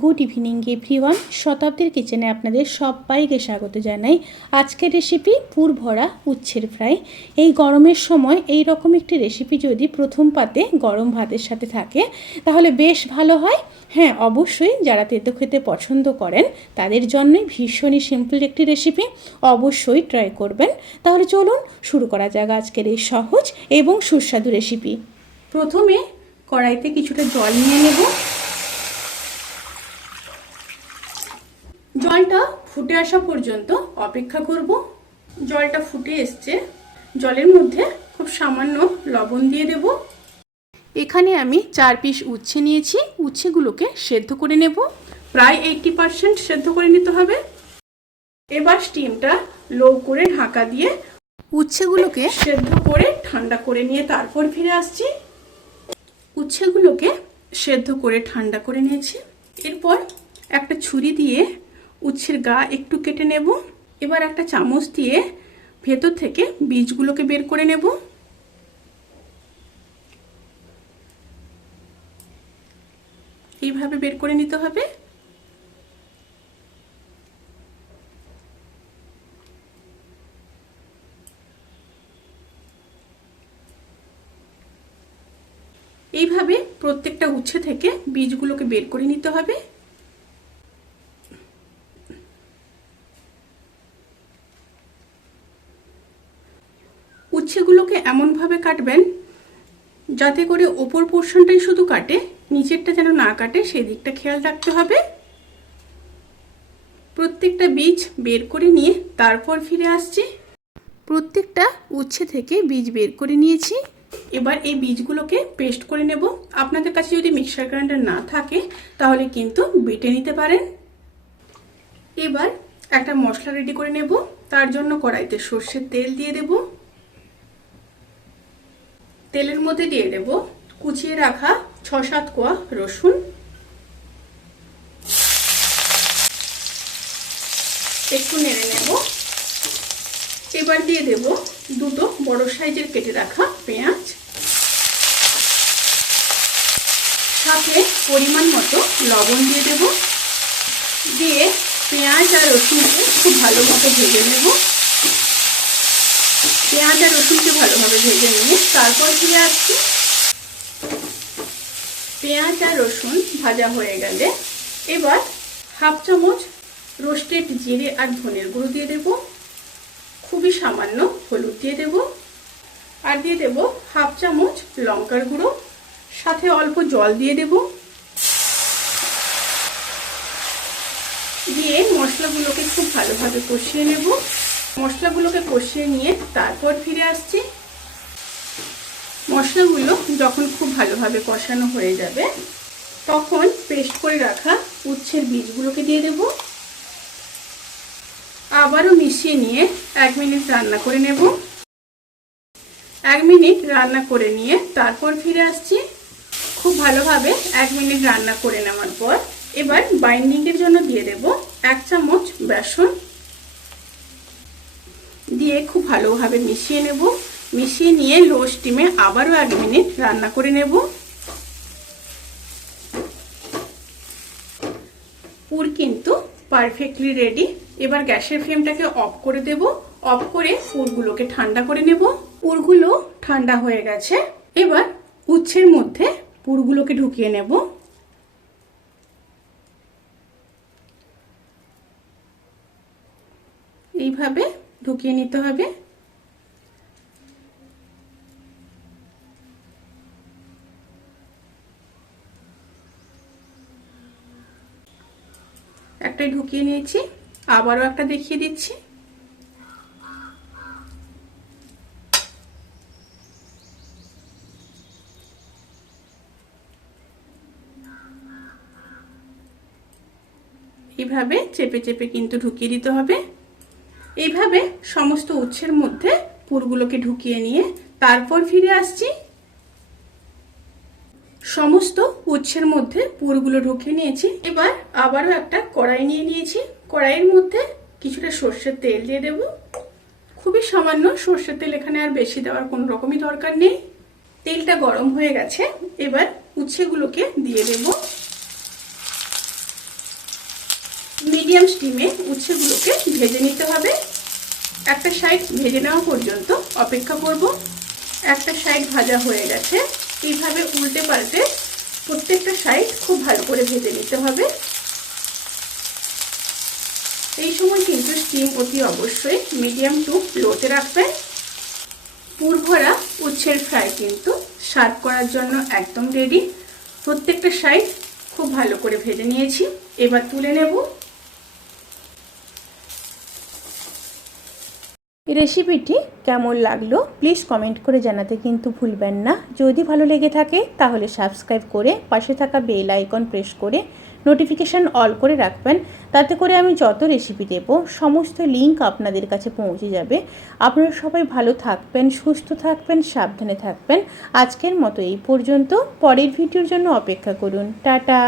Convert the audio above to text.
Good evening everyone. শতাব্দীর কিচেনে আপনাদের সবাইকে স্বাগত জানাই। আজকের রেসিপি পুর ভরা উচ্ছের ফ্রাই। এই গরমের সময় এই রকম একটি রেসিপি যদি প্রথম পাতে গরম ভাতের সাথে থাকে তাহলে বেশ ভালো হয়। হ্যাঁ, অবশ্যই যারা তেতো খেতে পছন্দ করেন তাদের জন্যই ভীষণই সিম্পল একটি রেসিপি, অবশ্যই ট্রাই করবেন। তাহলে চলুন শুরু করা যাক আজকের এই সহজ এবং সুস্বাদু রেসিপি। প্রথমে কড়াইতে কিছুটা জল নিয়ে নেব। জলটা ফুটে আসা পর্যন্ত অপেক্ষা করব। জলটা ফুটে এসছে, জলের মধ্যে খুব সামান্য লবণ দিয়ে দেব। এখানে আমি 4 পিস উচ্ছে নিয়েছি। উচ্ছেগুলোকে সেদ্ধ করে নেব, প্রায় 80% সেদ্ধ করে নিতে হবে। এবার স্টিমটা লো করে ঢাকা দিয়ে উচ্ছেগুলোকে সেদ্ধ করে ঠান্ডা করে নিয়ে তারপর ফিরে আসছি। উচ্ছেগুলোকে সেদ্ধ করে ঠান্ডা করে নিয়েছি। এরপর একটা ছুরি দিয়ে উচ্ছের গা একটু কেটে নেব। এবার একটা চামচ দিয়ে ভেতর থেকে বীজগুলোকে বের করে নেব। এইভাবে বের করে নিতে হবে। এইভাবে প্রত্যেকটা উচ্ছে থেকে বীজগুলোকে বের করে নিতে হবে। উচ্ছেগুলোকে এমনভাবে কাটবেন যাতে করে ওপর পোর্শনটাই শুধু কাটে, নিচেরটা যেন না কাটে, সেই দিকটা খেয়াল রাখতে হবে। প্রত্যেকটা বীজ বের করে নিয়ে তারপর ফিরে আসছি। প্রত্যেকটা উচ্ছে থেকে বীজ বের করে নিয়েছি। এবার এই বীজগুলোকে পেস্ট করে নেব। আপনাদের কাছে যদি মিক্সার গ্রাইন্ডার না থাকে তাহলে কিন্তু বেটে নিতে পারেন। এবার একটা মশলা রেডি করে নেব। তার জন্য কড়াইতে সর্ষের তেল দিয়ে দেব। তেলের মধ্যে দিয়ে দেব কুচিয়ে রাখা 6-7 কোয়া রসুন। একটু নেড়ে নেব। এবার দিয়ে দেব দুটো বড় সাইজের কেটে রাখা পেঁয়াজ, সাথে পরিমাণ মতো লবণ দিয়ে দেব। দিয়ে পেঁয়াজ আর রসুনকে খুব ভালো মতো ভেজে নেব। পেঁয়াজ আর রসুনকে ভালোভাবে ভেজে নিয়ে তারপর ফিরে আসছি। পেঁয়াজ আর রসুন ভাজা হয়ে গেলে এবার 1/2 চামচ রোস্টেড জিরে আর ধনের গুঁড়ো দিয়ে দেব। খুবই সামান্য হলুদ দিয়ে দেব। আর দিয়ে দেব 1/2 চামচ লঙ্কার গুঁড়ো, সাথে অল্প জল দিয়ে দেব। দিয়ে মশলাগুলোকে খুব ভালোভাবে কষিয়ে নেব। মশলাগুলোকে কষিয়ে নিয়ে তারপর ফিরে আসছি। মশলাগুলো যখন খুব ভালোভাবে কষানো হয়ে যাবে তখন পেস্ট করে রাখা উচ্ছের বীজগুলোকে দিয়ে দেব। আবারও মিশিয়ে নিয়ে 1 মিনিট রান্না করে নেব। 1 মিনিট রান্না করে নিয়ে তারপর ফিরে আসছি। খুব ভালোভাবে 1 মিনিট রান্না করে নেওয়ার পর এবার বাইন্ডিংয়ের জন্য দিয়ে দেব 1 চামচ বেসন। দিয়ে খুব ভালোভাবে মিশিয়ে নেব। মিশিয়ে নিয়ে লো স্টিমে আবারও 1 মিনিট রান্না করে নেব। পুর কিন্তু পারফেক্টলি রেডি। এবার গ্যাসের ফ্লেমটাকে অফ করে দেব। অফ করে পুরগুলোকে ঠান্ডা করে নেব। পুরগুলো ঠান্ডা হয়ে গেছে। এবার উচ্ছের মধ্যে পুরগুলোকে ঢুকিয়ে নেব। এইভাবে ঢুকিয়ে নিতে হবে। একটাই ঢুকিয়ে নিয়েছি, আবারও একটা দেখিয়ে দিচ্ছি। এইভাবে চেপে চেপে কিন্তু ঢুকিয়ে দিতে হবে। এইভাবে সমস্ত উচ্ছের মধ্যে পুরগুলোকে ঢুকিয়ে নিয়ে তারপর ফিরে আসছি। সমস্ত উচ্ছের মধ্যে পুরগুলো ঢুকিয়ে নিয়েছি। এবার আবারও একটা কড়াই নিয়ে নিয়েছি। কড়াইয়ের মধ্যে কিছুটা সর্ষের তেল দিয়ে দেব। খুবই সামান্য সর্ষের তেল, এখানে আর বেশি দেওয়ার কোনো রকমই দরকার নেই। তেলটা গরম হয়ে গেছে। এবার উচ্ছেগুলোকে দিয়ে দেব। মিডিয়াম স্টিমে উচ্ছেগুলোকে ভেজে নিতে হবে। একটা সাইড ভেজে নেওয়া পর্যন্ত অপেক্ষা করব। একটা সাইড ভাজা হয়ে গেছে, এইভাবে উল্টে পাল্টে প্রত্যেকটা সাইড খুব ভালো করে ভেজে নিতে হবে। এই সময় কিন্তু স্টিম অতি অবশ্যই মিডিয়াম টু লোতে রাখবেন। পুর ভরা উচ্ছের ফ্রাই কিন্তু সার্ভ করার জন্য একদম রেডি। প্রত্যেকটা সাইড খুব ভালো করে ভেজে নিয়েছি, এবার তুলে নেব। রেসিপিটি কেমন লাগলো প্লিজ কমেন্ট করে জানাতে কিন্তু ভুলবেন না। যদি ভালো লেগে থাকে তাহলে সাবস্ক্রাইব করে পাশে থাকা বেল আইকন প্রেস করে নোটিফিকেশান অল করে রাখবেন। তাতে করে আমি যত রেসিপি দেব সমস্ত লিঙ্ক আপনাদের কাছে পৌঁছে যাবে। আপনারা সবাই ভালো থাকবেন, সুস্থ থাকবেন, সাবধানে থাকবেন। আজকের মতো এই পর্যন্ত। পরের ভিডিওর জন্য অপেক্ষা করুন। টাটা।